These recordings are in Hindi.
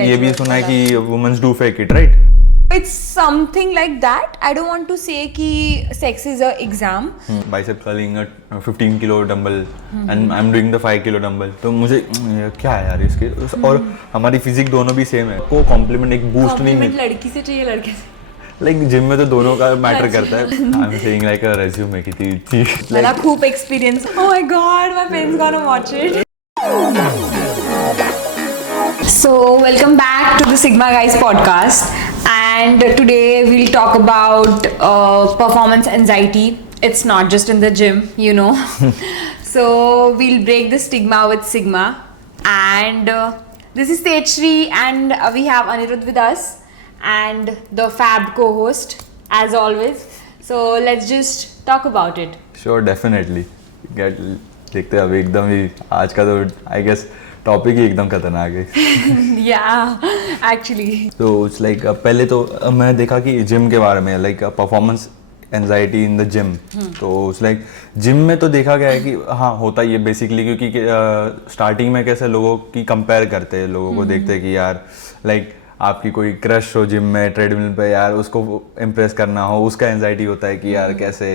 ये भी सुना है कि womens do fake it, right? It's something like that. I don't want to say कि sex is a exam. Bicep curling a 15 kilo dumbbell and I'm doing the 5 kilo dumbbell, तो मुझे क्या है यार इसके, और हमारी फिजिक दोनों भी सेम है, को कॉम्प्लीमेंट एक बूस्ट नहीं मिलता। लड़की से चाहिए लड़के से। लाइक जिम में तो दोनों का मैटर करता है। I am saying like a resume की थी मेरा खूब experience. Oh my god, my friends gonna watch it. So welcome back to the Sigma Guys podcast, and today we'll talk about performance anxiety. It's not just in the gym, you know. So we'll break the stigma with Sigma, and this is Techri, and we have Anirudh with us, and the fab co-host as always. So let's just talk about it. Sure, definitely. देखते हैं अभी एकदम ही आज का तो आई गेस टॉपिक ही एकदम खतरनाक है। Yeah, actually. तो इट्स लाइक पहले तो मैं देखा कि जिम के बारे में like performance anxiety in the gym, तो इट्स लाइक जिम में तो देखा गया है कि हाँ होता ही है बेसिकली, क्योंकि स्टार्टिंग में कैसे लोगों की कंपेयर करते हैं, लोगों को देखते हैं कि यार लाइक आपकी कोई क्रश हो जिम में ट्रेडमिल पे, यार उसको इम्प्रेस करना हो, उसका एंजाइटी होता है कि यार कैसे,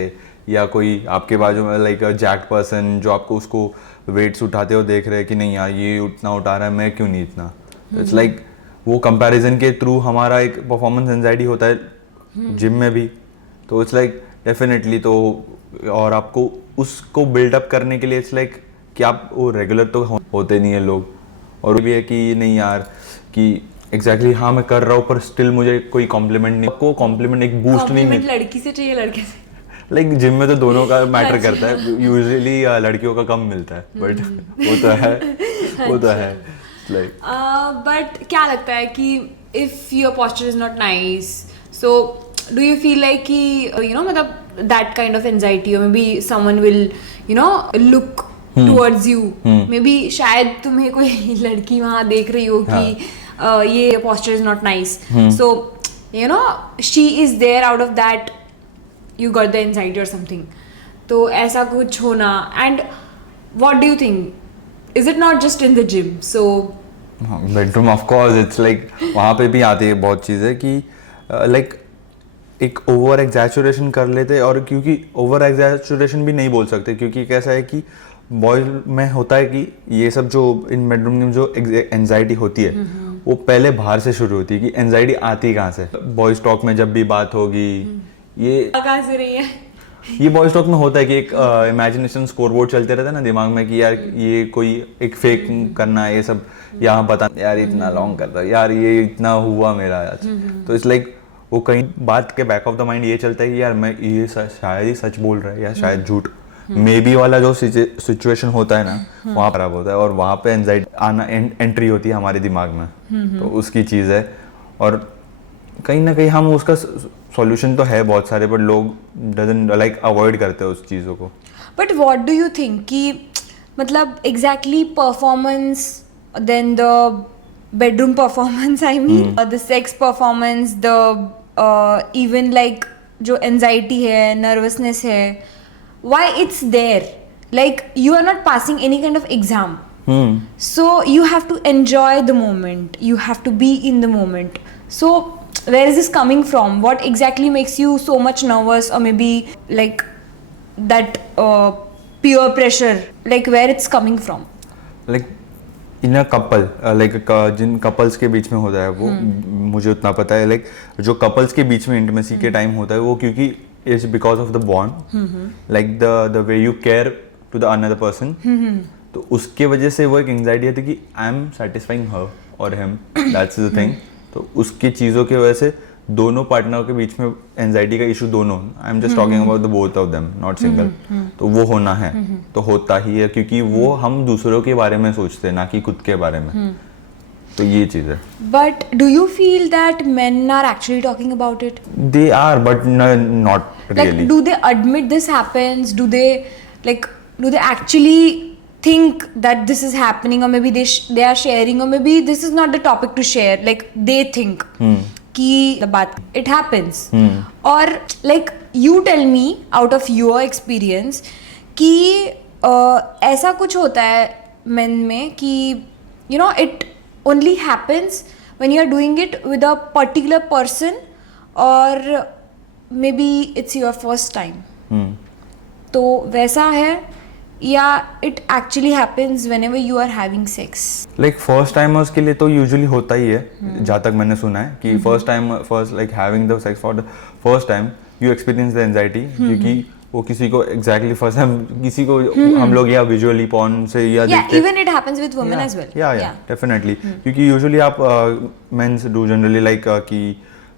या कोई आपके बाजू में लाइक जैक पर्सन जो आपको उसको वेट्स उठाते हो देख रहे हैं कि नहीं यार ये उतना उठा रहा है, मैं क्यों नहीं इतना। इट्स लाइक वो कंपैरिजन के थ्रू हमारा एक परफॉर्मेंस एंजाइटी होता है जिम में भी, तो इट्स लाइक डेफिनेटली। तो और आपको उसको बिल्डअप करने के लिए इट्स लाइक कि आप वो रेगुलर तो होते नहीं है लोग, और भी है कि नहीं यार कि एग्जैक्टली हाँ मैं कर रहा हूँ पर स्टिल मुझे कोई कॉम्प्लीमेंट नहीं, आपको कॉम्प्लीमेंट एक बूस्ट नहीं मिलता। लड़की से चाहिए लड़के से। लाइक जिम में तो दोनों का मैटर करता है, यूजुअली लड़कियों का कम मिलता है, बट वो तो है, वो तो है लाइक। बट क्या लगता है कि if your posture is not nice, so do you feel like कि यू नो मतलब दैट काइंड ऑफ एंजाइटी, और may be someone will you know look towards you, may be शायद तुम्हें कोई लड़की वहां देख रही हो कि ये posture is not nice, so you know she is there out of that, you got the anxiety or something. तो ऐसा कुछ होना, and what do you think, is it not just in the gym? So bedroom of course it's like वहाँ पे भी आती है बहुत चीज़ें कि लाइक एक ओवर एग्जैचुरेशन कर लेते, और क्योंकि ओवर एग्जैचुरेशन भी नहीं बोल सकते, क्योंकि कैसा है कि बॉयज में होता है कि ये सब जो इन बेडरूम में जो एंजाइटी होती है वो पहले बाहर से शुरू होती है कि एंजाइटी आती कहाँ से। बॉयज टॉक में जब भी बात होगी ये कहाँ से रही है, ये बॉयज टॉक में होता है कि एक इमेजिनेशन स्कोरबोर्ड चलते रहता है ना दिमाग में कि यार ये कोई एक फेक करना है, ये सब यहाँ बता यार इतना लॉन्ग करता है, यार ये इतना हुआ मेरा आज। तो इट्स लाइक वो कहीं बात के बैक ऑफ द माइंड ये चलता है कि यार मैं ये शायद ही सच बोल रहा है या शायद झूठ, मे बी वाला जो सिचुएशन होता है ना वहाँ खराब होता है, और वहाँ पे एंजाइटी आना एंट्री होती है हमारे दिमाग में, तो उसकी चीज़ है। और कहीं ना कहीं हम उसका सॉल्यूशन तो है बहुत सारे, बट लोग डजंट लाइक अवॉइड करते हैं उस चीज़ों को। But what do you think कि मतलब exactly performance, then the bedroom performance, I mean the sex performance, the even like जो एंजाइटी है, नर्वसनेस है, why it's there, like you are not passing any kind of exam, so you have to enjoy the moment, you have to be in the moment. So where is this coming from? What exactly makes you so much nervous, or maybe like that peer pressure, like where it's coming from? Like in a couple, like जिन couples के बीच में होता है वो मुझे उतना पता है, like जो couples के बीच में intimacy के time होता है वो क्योंकि it's because of the bond, like the way you care to the another person, तो उसके वजह से वो एक एंजाइटी आती है कि आई एम सेटिस्फाइंग हर और हिम, दैट्स द थिंग। तो उसकी चीज़ों की वजह से दोनों पार्टनर के बीच में एंजाइटी का इशू, दोनों, I am just talking about the both of them, not single, तो वो होना है, तो होता ही है, क्योंकि वो हम दूसरों के बारे में सोचते हैं ना कि खुद के बारे में, तो ये चीज़ है। But do you feel that men are actually talking about it? They are, but not really. Like, do they admit this happens? Do they actually think that this is happening, or maybe they are sharing, or maybe this is not the topic to share, like they think कि the बात it happens, or like you tell me out of your experience कि ऐसा कुछ होता है men में कि you know it only happens when you are doing it with a particular person or maybe it's your first time. तो वैसा है या it actually happens whenever you are having sex? Like first timers के लिए तो यूजुअली होता ही है, जहाँ तक मैंने सुना है कि first like having the sex for the first time you experience the anxiety, क्योंकि वो किसी को एग्जैक्टली फर्स्ट टाइम किसी को हम लोग या विजुअली पॉर्न से या देखते even it happens with women as well. या डेफिनेटली, क्योंकि यूजुअली आप मेंस डू जनरली लाइक कि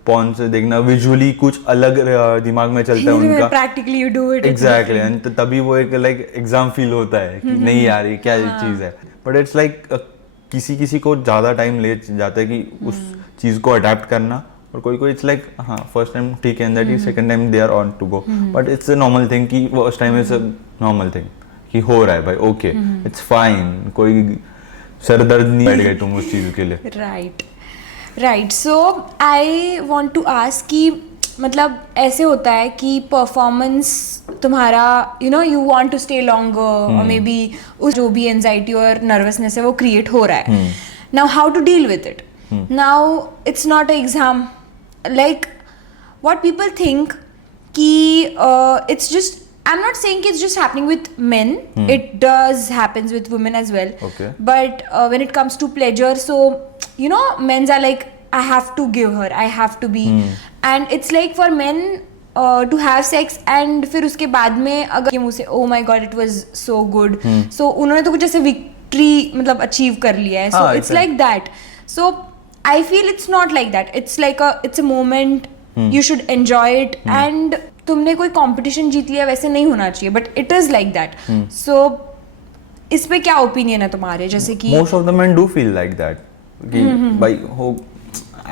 पॉर्न से देखना विजुअली कुछ अलग दिमाग में चलता है उनका, Practically you do it. Exactly and तभी वो एक लाइक एग्जाम फील होता है कि नहीं यार ये क्या चीज है, बट इट्स लाइक किसी किसी को ज्यादा टाइम ले जाता है कि उस चीज को अडेप्ट करना, और कोई कोई इट्स लाइक हाँ फर्स्ट टाइम ठीक है and second time they are on to go, but it's a normal thing कि first time is a normal thing कि हो रहा है भाई, ओके इट्स फाइन, कोई सर दर्द नहीं बैठ गए तुम उस चीज के लिए। Right so I want to ask कि मतलब ऐसे होता है कि परफॉर्मेंस तुम्हारा you want to stay longer और मे बी उस जो भी एंजाइटी और नर्वसनेस है वो क्रिएट हो रहा है, now how to deal with it, now it's not a exam, like what people think कि it's just, I'm not saying it's just happening with men, it does happens with women as well, Okay. but when it comes to pleasure, so men's are like I have to give her, I have to be, and it's like for men to have sex and फिर उसके बाद में अगर के मुँह से oh my god it was so good, so उन्होंने तो कुछ ऐसे victory मतलब achieve कर लिया है, so it's like that, so I feel it's not like that, it's a moment, you should enjoy it, and तुमने कोई competition जीत लिया वैसे नहीं होना चाहिए, but it is like that, so इस पे क्या ओपिनियन है तुम्हारे, जैसे कि most of the men do feel like that कि भाई हो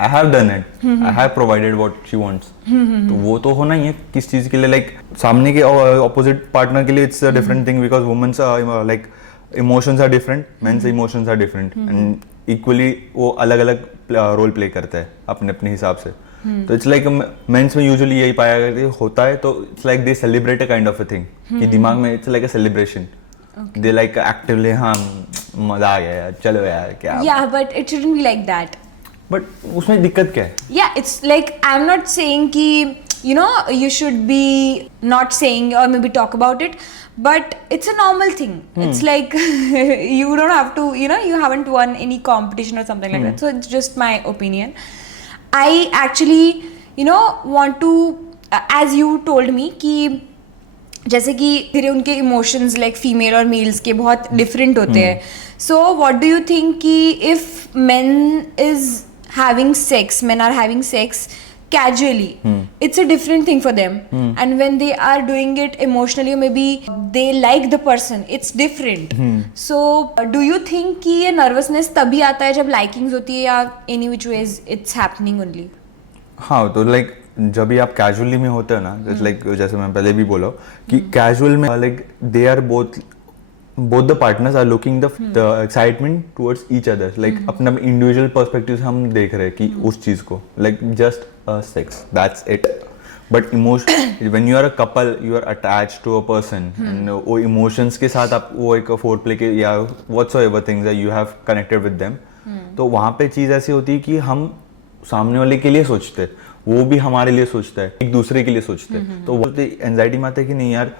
I have done it, I have provided what she wants, तो वो तो होना ही है किस चीज के लिए, लाइक सामने के opposite partner के लिए it's a different thing because women's like emotions are different, men's emotions are different, and equally वो अलग अलग रोल प्ले करता है अपने अपने हिसाब से, तो इट्स लाइक मेंस में यूजुअली यही पाया होता है, तो it's like they celebrate a kind of a thing कि दिमाग में it's like a celebration, they like actively हाँ मजा आ गया यार चलो यार क्या, yeah but it shouldn't be like that, but उसमें दिक्कत क्या है? yeah it's like I'm not saying कि you should be not saying or maybe talk about it, but it's a normal thing, it's like you don't have to you haven't won any competition or something like that, so it's just my opinion. I actually want to as you told me कि जैसे कि फिर उनके इमोशंस लाइक फीमेल और मेल्स के बहुत डिफरेंट होते हैं, so what do you think कि if men are having sex casually, it's a different thing for them, and when they are doing it emotionally, maybe they like the person, it's different, so do you think कि ये nervousness तभी आता है जब likings होती है या any which ways it's happening only? हाँ तो लाइक जब भी आप कैजुअली में होते हैं ना, लाइक जैसे मैं पहले भी बोला कि कैजुअल में like they are both the partners are looking the excitement towards each other, like अपना individual perspective से हम देख रहे हैं कि उस चीज को like just a sex, that's it, but emotion when you are a couple you are attached to a person, and वो emotions के साथ आप वो एक foreplay के या whatsoever things that you have connected with them, तो वहाँ पे चीज ऐसी होती है कि हम सामने वाले के लिए सोचते हैं, वो भी हमारे लिए सोचता है, एक दूसरे के लिए सोचते हैं, तो वो एंजाइटी में आता है कि नहीं यार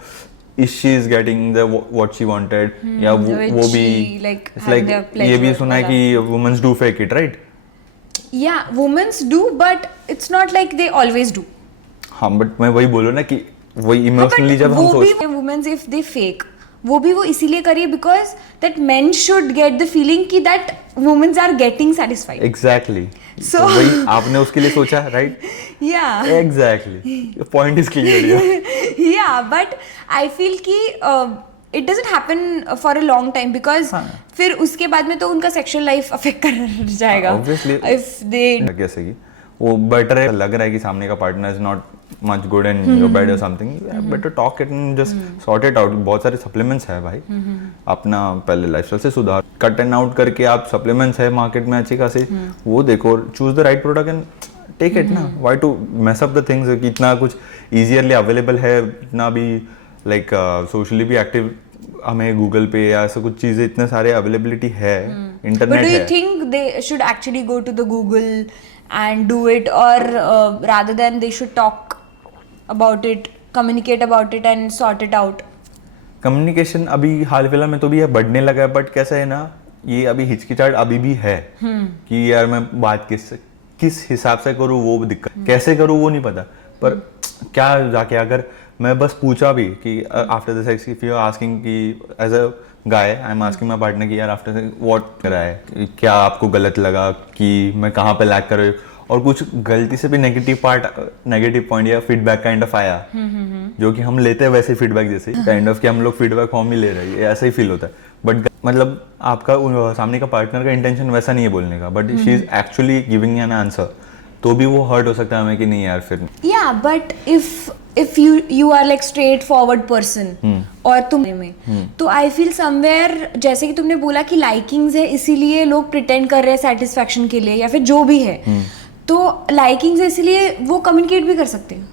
if she is getting the what she wanted, या वो भी it's like ये भी सुना है कि women do fake it, right? Yeah, women do, but it's not like they always do. हाँ but मैं वही बोलूँ ना कि वही इमोशनली जब हम सोचते हैं women if they fake, वो भी वो इसीलिए करिए because that men should get the feeling कि that women are getting satisfied. Exactly. So वही आपने उसके लिए सोचा, right? Yeah. Exactly. The point is clear. Yeah, but I feel कि it doesn't happen for a long time because फिर उसके बाद में तो उनका sexual life affect कर जाएगा. Obviously. If they कैसे कि वो better है, लग रहा है कि सामने का partner is not much good in your bed or something, better talk it and just sort it out. बहुत सारे supplements है भाई, अपना पहले lifestyle से सुधार, cut and out करके आप supplements है मार्केट में अच्छी खासी, वो देखो, choose the right product and take it ना, why to mess up the things कि इतना कुछ easily available है, इतना भी like socially भी active हमें गूगल पे या ऐसा कुछ चीज़ें इतने सारे अवेलेबिलिटी है, But इंटरनेट do you है. think they should actually go to the Google and do it, or rather than they should talk about it, communicate about it and sort it out? Communication अभी हाल फिलहाल में तो भी है, बढ़ने लगा है, बट कैसा है ना, ये अभी हिचकिचाहट अभी भी है कि यार मैं बात किस हिसाब से करूँ, वो दिक्कत, कैसे करूँ वो नहीं पता. पर क्या जाके अगर मैं बस पूछा भी कि after the sex, if you are asking कि as a guy I am asking my partner कि यार आफ्टर सेक्स व्हाट करा है, क्या आपको गलत लगा, कि मैं कहाँ पे लैक कर रही हूँ, और कुछ गलती से भी नेगेटिव पॉइंट या फीडबैक काइंड ऑफ आया, जो कि हम लेते हैं वैसे फीडबैक जैसे काइंड ऑफ कि हम लोग फीडबैक फॉर्म ही ले रहे हैं, ये ऐसा ही फील होता है. बट मतलब आपका सामने का पार्टनर का इंटेंशन वैसा नहीं है बोलने का, but she is actually giving an answer, तो भी वो हर्ट हो सकता है हमें कि नहीं यार फिर. Yeah, but if you are like straightforward person और तुम में, तो I feel somewhere, जैसे कि तुमने बोला कि लाइकिंग्स है इसीलिए लोग प्रिटेंड कर रहे हैं सेटिस्फैक्शन के लिए या फिर जो भी है, तो लाइकिंग्स है इसीलिए वो कम्युनिकेट भी कर सकते हैं.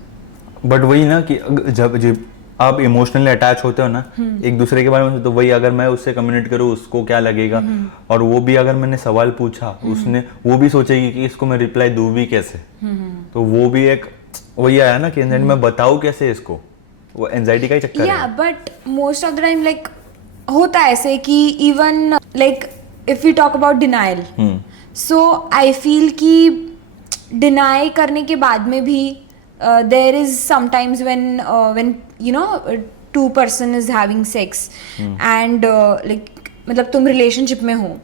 बट वही ना कि जब आप इमोशनली अटैच होते हो ना एक दूसरे के बारे में, तो वही अगर मैं उससे कम्युनिकेट करूँ उसको क्या लगेगा, और वो भी अगर मैंने सवाल पूछा उसने वो भी सोचेगी कि इसको मैं रिप्लाई दूँ भी कैसे, तो वो भी एक वही आया ना कि मैं बताऊँ कैसे इसको, वो एंजाइटी का ही चक्कर Yeah, है. but most of the time like होता है ऐसे कि even like if we talk about denial, so I feel कि deny करने के बाद में भी there is sometimes when you know two person is having sex and like मतलब तुम रिलेशनशिप में हो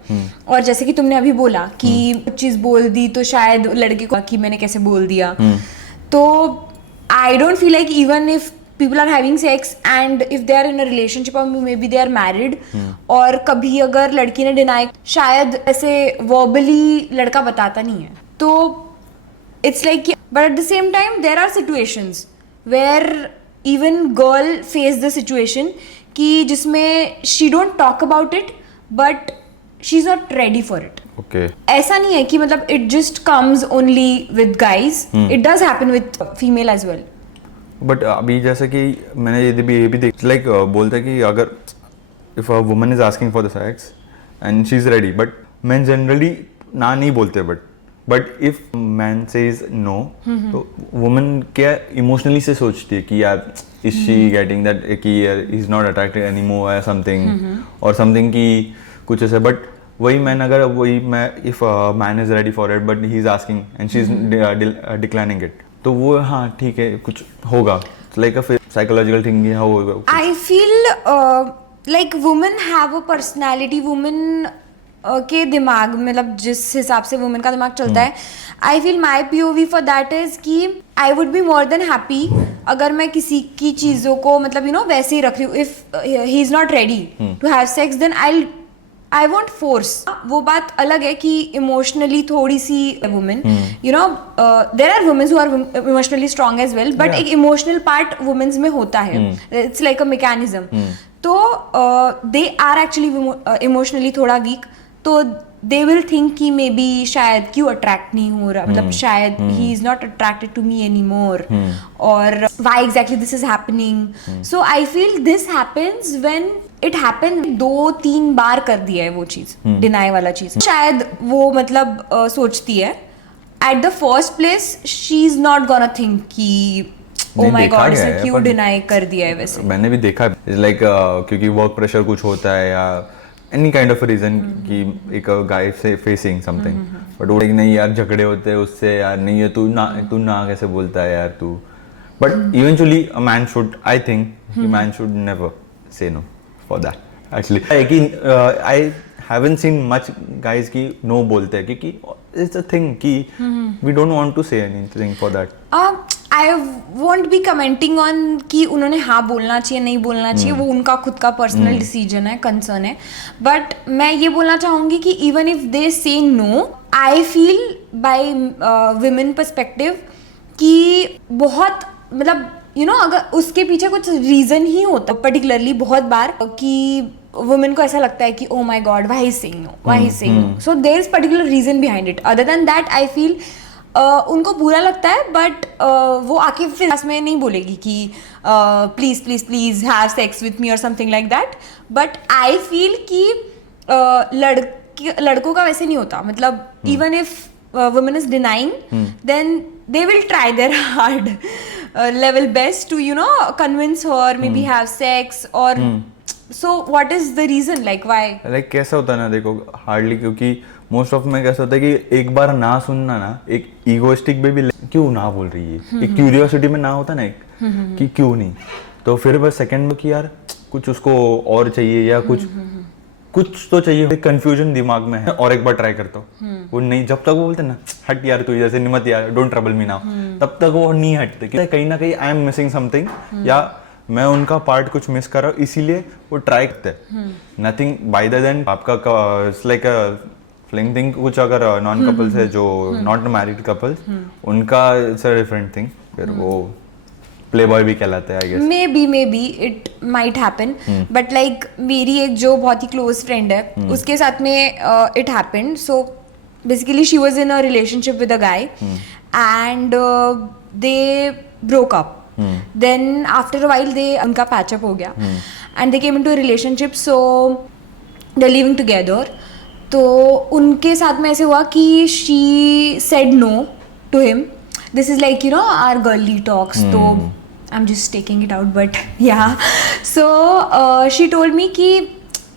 और जैसे कि तुमने अभी बोला कि कुछ चीज बोल दी तो शायद लड़के को कि मैंने कैसे बोल दिया, तो I don't feel like even if people are having sex and if they are in a relationship or maybe they are married, और कभी अगर लड़की ने डिनाई, शायद ऐसे वर्बली लड़का बताता नहीं है, तो it's like, but at the same time there are situations where even girl face the situation कि जिसमें she don't talk about it but she's not ready for it. Okay. ऐसा नहीं है कि मतलब it just comes only with guys, it does happen with female as well. But अभी जैसे कि मैंने ये भी देख लाइक बोलते हैं कि अगर if a woman is asking for the sex and she is ready, but man generally ना नहीं बोलते, but if man says no, तो वुमन क्या इमोशनली से सोचती है कि यार इज शी गेटिंग दैट कि यार इज नॉट अट्रैक्टेड एनीमोर या समथिंग और समथिंग की कुछ ऐसे. बट वही मैन अगर वही मैं if man is ready for it but he is asking and she is declining it, तो वो हाँ ठीक है कुछ होगा, लाइक अ साइकोलॉजिकल थिंग या होगा. I feel like women have a personality, women के दिमाग मतलब जिस हिसाब से वुमेन का दिमाग चलता है, I feel my POV for that is कि I would be more than happy अगर मैं किसी की चीज़ों को मतलब यू नो वैसे ही रख रही हूँ. If he is not ready to have sex then I won't force. वो बात अलग है कि इमोशनली थोड़ी सी women, you know there are women who are emotionally strong as well, but एक इमोशनल पार्ट वुमेन्स में होता है, इट्स लाइक अ मैकेनिज्म. तो दे आर एक्चुअली इमोशनली थोड़ा वीक, तो दे विल थिंक कि मे बी शायद क्यों अट्रैक्ट नहीं हो रहा, मतलब शायद he is not attracted to me any more, और why exactly this is happening. So I feel this happens when it happen 2-3 बार कर दिया है वो चीज, डिनाई वाला चीज. शायद वो मतलब सोचती है at the first place she is not gonna think कि ओ माय गॉड इसने क्यों डिनाई कर दिया है. वैसे मैंने भी देखा है लाइक क्योंकि वर्क प्रेशर कुछ होता है या एनी काइंड ऑफ रीजन कि एक गाय से फेसिंग समथिंग, बट वो नहीं यार झगड़े होते हैं उससे, यार नहीं है तू ना कैसे बोलता है यार तू. But eventually a man should, I think man should never say no for that actually. कि I haven't seen much guys की no बोलते हैं क्योंकि it's a thing कि we don't want to say anything for that. I won't be commenting on कि उन्होंने हाँ बोलना चाहिए नहीं बोलना चाहिए, वो उनका खुद का पर्सनल डिसीजन है, कंसर्न है. बट मैं ये बोलना चाहूँगी कि even if they say no, I feel by women perspective कि बहुत मतलब यू नो अगर उसके पीछे कुछ रीजन ही होता पर्टिकुलरली बहुत बार कि वुमेन को ऐसा लगता है कि oh my god why he saying no, why he saying no. So there is particular reason behind it. Other than that I feel उनको बुरा लगता है बट वो आके फिर क्लास में नहीं बोलेगी कि please please please have sex with me और something like that. But I feel कि लड़कों का वैसे नहीं होता. मतलब even if women is denying, then they will try their hard level best to convince her, maybe have sex or so what is the reason, like why? Like कैसा होता है ना, देखो हार्डली, क्योंकि मोस्ट ऑफ में कैसा होता है कि एक बार ना सुनना ना, एक ईगोइस्टिक में भी क्यों ना बोल रही है, एक क्यूरियोसिटी में ना होता ना एक कि क्यों नहीं, तो फिर बस सेकंड में कि यार कुछ उसको और चाहिए या कुछ तो चाहिए, एक कंफ्यूजन दिमाग में है और एक बार ट्राई करता हूँ वो नहीं, जब तक वो बोलते ना हट यार तू जैसे निमत यार डोंट ट्रबल मी नाउ, तब तक वो नहीं हटते कि कहीं ना कहीं आई एम मिसिंग समथिंग या मैं उनका पार्ट कुछ मिस कर रहा हूँ, इसीलिए वो ट्राई करते हैं. नथिंग बाय द देन आपका it's like a fling thing. कुछ अगर नॉन कपल्स है जो नॉट मैरिड कपल्स, उनका इट्स अ डिफरेंट थिंग, फिर वो प्लेबॉय भी कहलाते हैं I guess. Maybe it might happen, but like मेरी एक जो बहुत ही क्लोज फ्रेंड है उसके साथ में it happened. So basically she was in a relationship with a guy and they broke up. Then after a while उनका पैचअप हो गया and they came into a relationship, so they living together. तो उनके साथ में ऐसे हुआ कि she said no to him. This is like our girly talks, so I'm just taking it out, but yeah. So she told me कि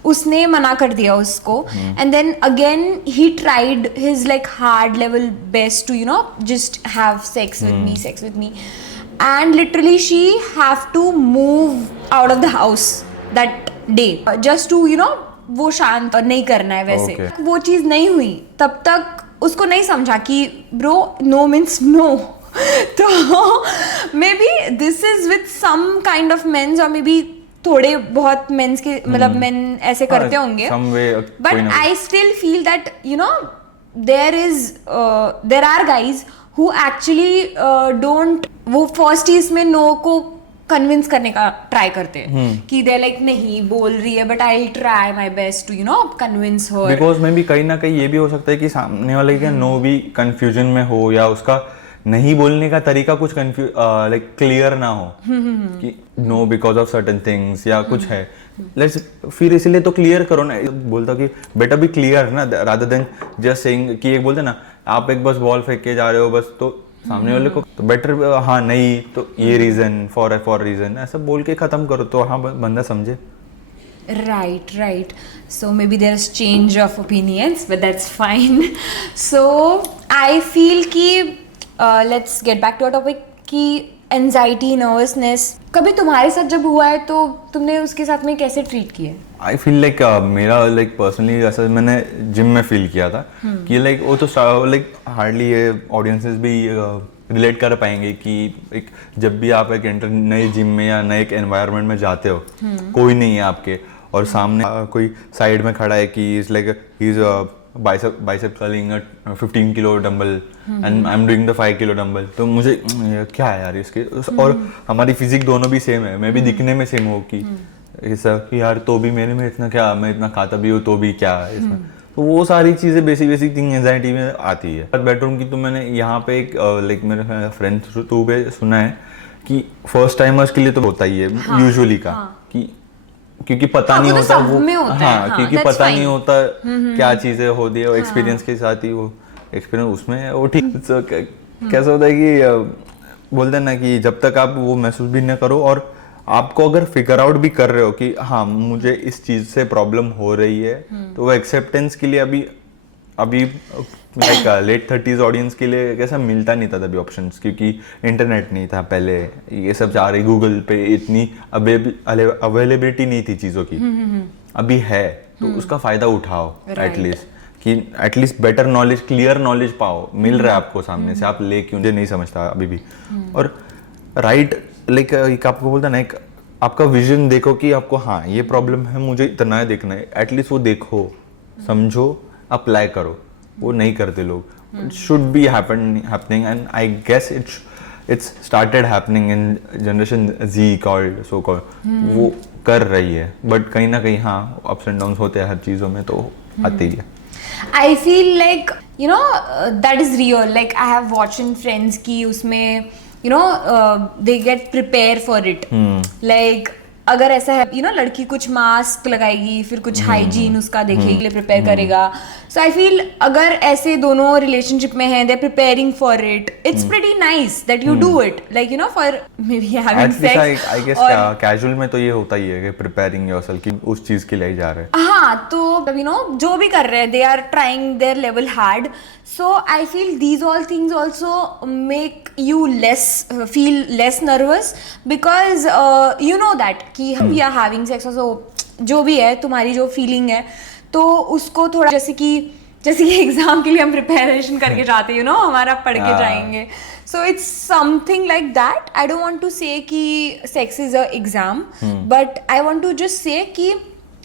उसने मना कर दिया उसको, and then again he tried his like hard level best to just have sex with me, and literally she have to move out of the house that day just to वो शांत नहीं करना है वैसे. Okay. वो चीज़ नहीं हुई तब तक उसको नहीं समझा कि ब्रो नो मीन्स नो. तो maybe this is with some kind of mens और मे बी थोड़े बहुत मेन्स के मतलब मेन ऐसे करते होंगे, but I still feel that there are guys who actually don't वो फर्स्ट चीज में नो को कन्विंस करने का ट्राई करते हैं कि दे लाइक नहीं बोल रही है but I try my best to convince her. Because maybe कहीं ना कहीं ये भी हो सकता है कि सामने वाले का नो भी कंफ्यूजन में हो या उसका नहीं बोलने का तरीका कुछ लाइक क्लियर ना हो कि no because of certain things या कुछ है. लेट्स फिर इसीलिए तो क्लियर करो ना. बोलता कि बेटा भी क्लियर ना, रादर देन जस्ट सेइंग कि एक बोलते ना आप एक बस बॉल फेंक के जा रहे हो बस, तो सामने वाले को तो बेटर हाँ नहीं तो ये रीजन फॉर रीजन ऐसा बोल के खत्म करो तो हाँ बंदा समझे. Right. So maybe there's change of opinions, but that's fine. So I feel कि let's get back to our topic कि एंजाइटी नर्वसनेस कभी तुम्हारे साथ जब हुआ है तो तुमने उसके साथ में कैसे ट्रीट किया? आई फील लाइक मेरा लाइक पर्सनली ऐसा मैंने जिम में फील किया था कि लाइक वो तो लाइक हार्डली ये ऑडियंसेस भी रिलेट कर पाएंगे कि एक जब भी आप एक नए जिम में या नए एनवायरनमेंट में जाते हो, कोई नहीं है आपके और सामने कोई साइड में खड़ा है कि is like he is bicep curling 15 kilo dumbbell and I am doing the 5 kilo dumbbell, तो मुझे क्या है यार इसके, और हमारी फिजिक दोनों भी सेम है, मैं भी दिखने में सेम हो कि ऐसा कि यार तो भी मेरे में इतना क्या, मैं इतना खाता भी हूँ तो भी क्या है इसमें. तो वो सारी चीज़ें बेसिक थिंग एंजाइटी में आती है. बेडरूम की तो मैंने यहाँ पे एक लाइक मेरे फ्रेंड थ्रू पे सुना है कि फर्स्ट टाइमर्स के लिए तो होता ही है यूजुअली का कि क्योंकि पता नहीं होता वो क्योंकि पता नहीं होता क्या चीजें होती है, एक्सपीरियंस के साथ ही वो एक्सपीरियंस उसमें वो ठीक. कैसा होता है कि बोलते हैं ना कि जब तक आप वो महसूस भी ना करो और आपको अगर फिगर आउट भी कर रहे हो कि हाँ मुझे इस चीज से प्रॉब्लम हो रही है, तो वो एक्सेप्टेंस के लिए अभी लाइक लेट 30s ऑडियंस के लिए कैसा मिलता नहीं था तभी ऑप्शंस, क्योंकि इंटरनेट नहीं था पहले, ये सब जा रही गूगल पे इतनी अवेलेबिलिटी नहीं थी चीज़ों की, अभी है तो उसका फ़ायदा उठाओ at least better knowledge, clear knowledge पाओ, मिल रहा है आपको सामने से, आप ले क्यों नहीं समझता अभी भी. और राइट लाइक आपको बोलता ना एक आपका विजन देखो कि आपको हाँ ये प्रॉब्लम है, मुझे इतना देखना है, एटलीस्ट वो देखो समझो अप्लाई करो. वो नहीं करते लोग. It should be happening and I guess it's started happening in generation Z called so called, वो कर रही है, बट कहीं ना कहीं हाँ अप्स एंड डाउन्स होते हैं हर चीज़ों में, तो आती है. I feel like that is real. Like I have watched in friends की उसमें they get prepare for it. Like अगर ऐसा है लड़की कुछ मास्क लगाएगी, फिर कुछ हाइजीन उसका देखेगी, प्रिपेयर करेगा. सो आई फील अगर ऐसे दोनों रिलेशनशिप में हैं, they are preparing for it, it's pretty nice that you do it, like for maybe having sex. I guess casual में तो ये होता ही है कि प्रिपेयरिंग योरसेल्फ कि उस चीज के लिए जा रहे हैं. हाँ, तो जो भी कर रहे हैं, they are trying their level hard. So I feel these all things also make you feel less nervous, because you know that कि we are having sex, so जो भी है तुम्हारी जो feeling है, तो उसको थोड़ा जैसे कि एग्जाम के लिए हम प्रिपरेशन करके जाते हैं, हमारा पढ़ के जाएंगे. So it's something like that. I don't want to say कि sex is a exam, but I want to just say कि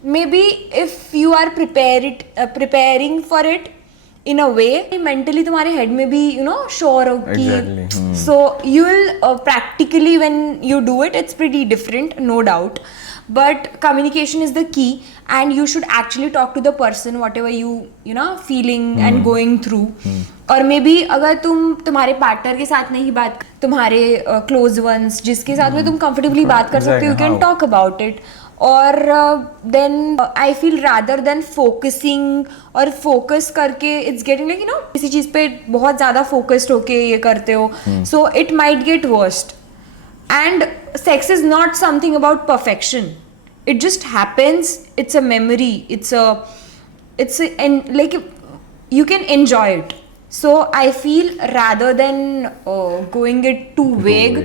maybe if you are preparing for it in a way, mentally तुम्हारे head में भी sure हो कि so you will practically when you do it, it's pretty different, no doubt, but communication is the key, and you should actually talk to the person whatever you feeling and going through. और मे बी अगर तुम्हारे पार्टनर के साथ नहीं बात, तुम्हारे क्लोज वंस जिसके साथ में तुम कंफर्टेबली बात कर सकते हो, you can talk about it. और then I feel rather than focusing और फोकस करके इट्स गेटिंग लाइक किसी चीज पे बहुत ज्यादा फोकस्ड होके ये करते हो, so it might get worst. And sex is not something about perfection, it just happens, it's a memory, it's like you can enjoy it. So I feel rather than going it too vague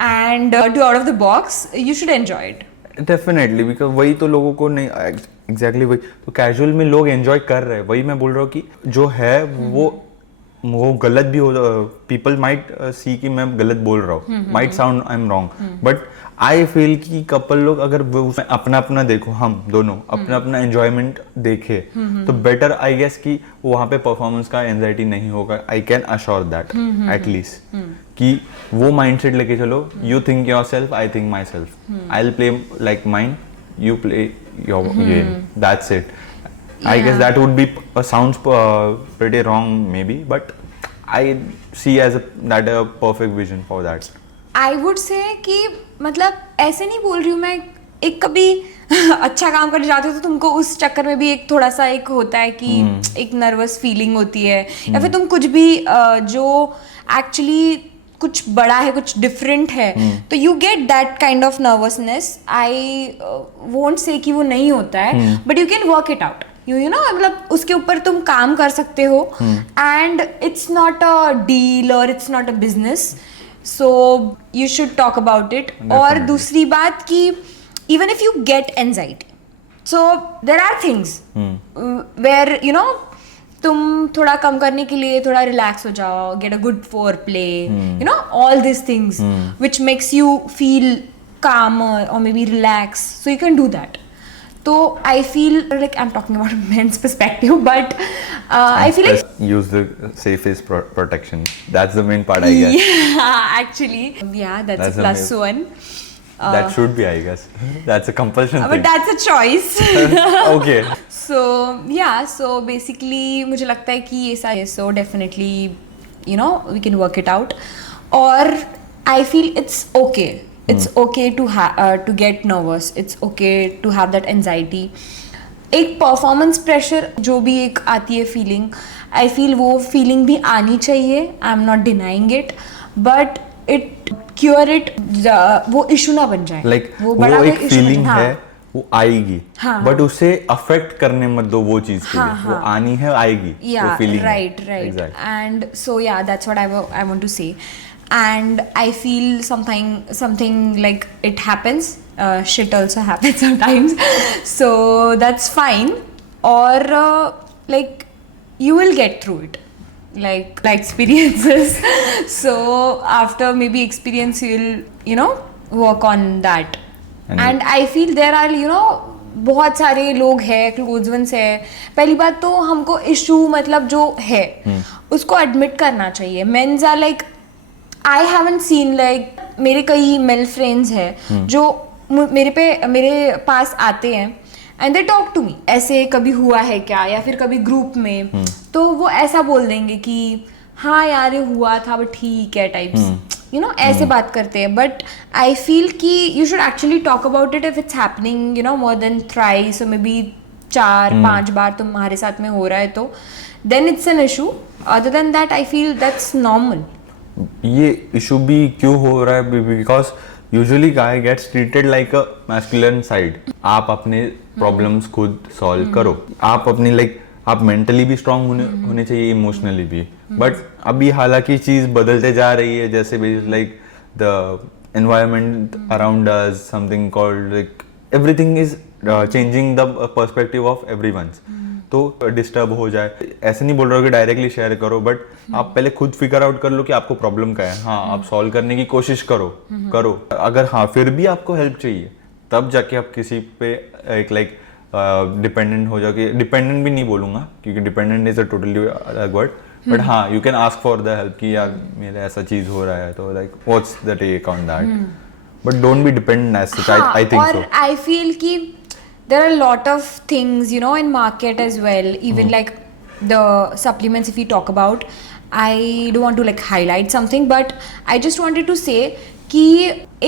and too out of the box, you should enjoy it. Definitely, because वही तो लोगों को नहीं एग्जैक्टली वही तो कैजुअल में लोग एंजॉय कर रहे हैं. वही मैं बोल रहा हूँ कि जो है वो गलत भी हो, पीपल माइट सी कि मैं गलत बोल रहा हूँ, might sound I am wrong, but I feel कि कपल लोग अगर अपना अपना देखो, हम दोनों अपना अपना एंजॉयमेंट देखे तो बेटर आई गेस कि वहाँ पे परफॉर्मेंस का एंजाइटी नहीं होगा. I can assure that at least कि वो माइंडसेट लेके चलो, you think yourself, I think my self, I will play like mine, you play your game, that's it. I guess that would be sounds pretty wrong maybe, but I see that a perfect vision for that. I would say कि मतलब ऐसे नहीं बोल रही हूँ मैं, एक कभी अच्छा काम करने जाते हो तो तुमको उस चक्कर में भी एक थोड़ा सा एक होता है कि एक नर्वस फीलिंग होती है, या फिर तुम कुछ भी जो एक्चुअली कुछ बड़ा है, कुछ डिफरेंट है, तो you get that kind of nervousness. I won't say कि वो नहीं होता है, but you can work it out. मतलब उसके ऊपर तुम काम कर सकते हो, and it's not a deal और it's not a business, so you should talk about it. और दूसरी बात कि even if you get anxiety, so there are things where तुम थोड़ा कम करने के लिए थोड़ा रिलैक्स हो जाओ, get a good four play, all this things which makes you feel calmer or maybe relax, so you can do that. So I feel like I'm talking about a men's perspective, but I feel like use the safest protection. That's the main part, I guess. Yeah, actually, yeah, that's a plus one. That should be, I guess. That's a compulsion thing. But that's a choice. Okay. So yeah, so basically मुझे लगता है कि ये सारे, so definitely we can work it out. Or I feel it's okay. It's okay to get nervous. It's okay to have that anxiety. एक performance pressure जो भी एक आती है feeling, I feel वो feeling भी आनी चाहिए. I'm not denying it, but it cure it, वो issue ना बन जाए. Like वो एक feeling है, वो आएगी, बट उसे अफेक्ट करने मत दो वो चीज के लिए. वो आनी है, आएगी, वो feeling. Right. Exactly. And so yeah, that's what I want to say. And I feel something like it happens, shit also happens sometimes, so that's fine. Or like you will get through it, like experiences. So after maybe experience you'll work on that. And I feel there are बहुत सारे लोग हैं, क्लोज वंस है. पहली बात तो हमको इशू मतलब जो है उसको एडमिट करना चाहिए. Mens are like, I haven't seen like, मेरे कई मेल फ्रेंड्स हैं जो मेरे पास आते हैं and they talk to me, ऐसे कभी हुआ है क्या, या फिर कभी ग्रुप में, तो वो ऐसा बोल देंगे कि हाँ यार ये हुआ था बट ठीक है टाइप्स, यू नो, ऐसे बात करते हैं. बट आई फील कि you should actually talk about it if it's happening, you know, more than thrice, और मे बी 4-5 बार तुम्हारे साथ में हो रहा है, तो then it's an issue. Other than that I feel that's normal. ये इशू भी क्यों हो रहा है? Because usually guy gets treated like a masculine side. आप अपने प्रॉब्लम्स खुद सॉल्व करो, आप अपनी आप मेंटली भी स्ट्रांग होने चाहिए, इमोशनली भी. बट अभी हालांकि चीज बदलते जा रही है, जैसे like the environment around us, something called like everything is changing the perspective of everyone's. तो डिस्टर्ब हो जाए, ऐसे नहीं बोल रहा हूँ कि डायरेक्टली शेयर करो, बट आप पहले खुद फिगर आउट कर लो कि आपको प्रॉब्लम क्या है. हाँ, आप सॉल्व करने की कोशिश करो. अगर हाँ फिर भी आपको हेल्प चाहिए, तब जाके आप किसी पे एक डिपेंडेंट हो जाओ. कि डिपेंडेंट भी नहीं बोलूंगा, क्योंकि डिपेंडेंट इज अ टोटली अलग वर्ड. बट हाँ, you can ask for the help कि यार मेरे ऐसा चीज हो रहा है, तो what's the take on that. But don't be dependent as such. I think so. और आई फील कि there are a lot of things, you know, in market as well, even like the supplements, if we talk about, I don't want to like highlight something, but I just wanted to say कि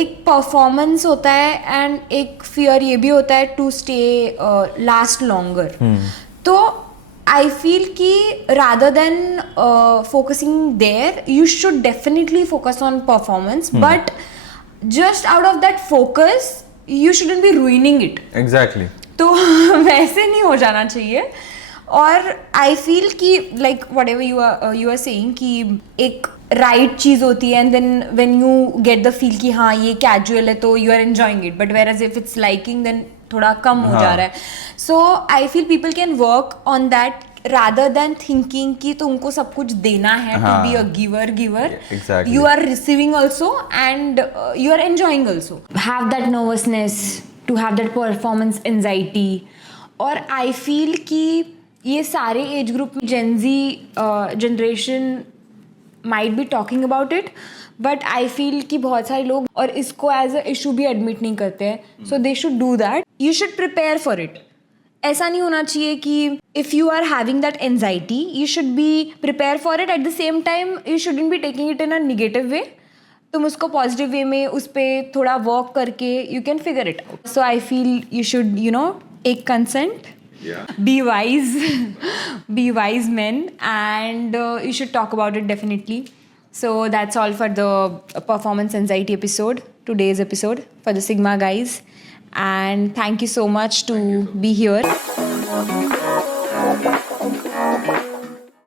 एक परफॉर्मेंस होता है एंड एक फियर ये भी होता है टू स्टे लास्ट लॉन्गर. तो आई फील कि rather than focusing there, you should definitely focus on performance, but just out of that focus you shouldn't be ruining it. Exactly. तो वैसे नहीं हो जाना चाहिए. और आई फील कि like whatever you are saying कि एक राइट चीज होती है, and then when you get the feel कि हाँ ये कैजुअल है तो you are enjoying it, but whereas if it's liking then थोड़ा कम हो जा रहा है. So I feel people can work on that rather than thinking कि तुमको सब कुछ देना है, to be a giver. Exactly. You are receiving also and you are enjoying also. Have that nervousness, to have that performance anxiety. और I feel कि ये सारे एज ग्रुप में Gen Z generation might be talking about it, but I feel कि बहुत सारे लोग और इसको as a issue भी admit नहीं करते हैं. So they should do that. You should prepare for it. ऐसा नहीं होना चाहिए कि if you are having that anxiety, you should be prepare for it. At the same time you shouldn't be taking it in a negative way. तुम उसको पॉजिटिव वे में उस पर थोड़ा वर्क करके you can figure it out. So I feel you should, you know, take consent, be wise men, and you should talk about it definitely. So that's all for the performance anxiety episode, today's episode for the Sigma guys. And thank you so much to be here.